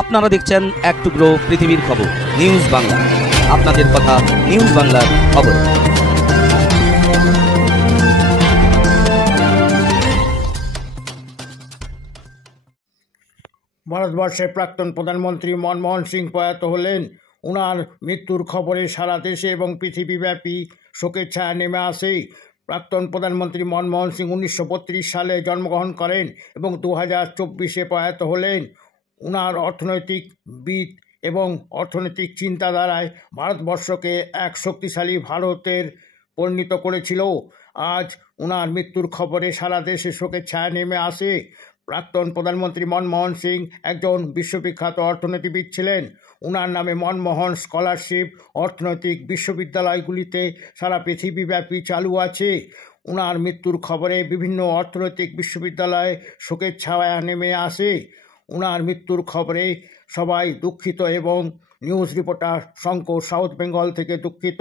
আপনারা দেখছেন এক টুকরো পৃথিবীর খবর নিউজ বাংলা। আপনাদের কথা নিউজ বাংলার খবর। ভারতবর্ষের প্রাক্তন প্রধানমন্ত্রী মনমোহন সিং প্রয়াত হলেন। ওনার মৃত্যুর খবরে সারা দেশে এবং পৃথিবীব্যাপী শোকের ছায়া নেমে আসে। প্রাক্তন প্রধানমন্ত্রী মনমোহন সিং 1932 সালে জন্মগ্রহণ করেন এবং 2024 প্রয়াত হলেন। ওনার অর্থনৈতিকবিদ এবং অর্থনৈতিক চিন্তাধারায় ভারতবর্ষকে এক শক্তিশালী ভারতের পরিণত করেছিল। আজ ওনার মৃত্যুর খবরে সারা দেশে শোকের ছায়া নেমে আসে। প্রাক্তন প্রধানমন্ত্রী মনমোহন সিং একজন বিশ্ববিখ্যাত অর্থনীতিবিদ ছিলেন। ওনার নামে মনমোহন স্কলারশিপ অর্থনৈতিক বিশ্ববিদ্যালয়গুলিতে সারা পৃথিবীব্যাপী চালু আছে। ওনার মৃত্যুর খবরে বিভিন্ন অর্থনৈতিক বিশ্ববিদ্যালয়ে শোকের ছায়া নেমে আসে। ওনার মৃত্যুর খবরে সবাই দুঃখিত এবং news reporter Shankar south Bengal থেকে দুঃখিত।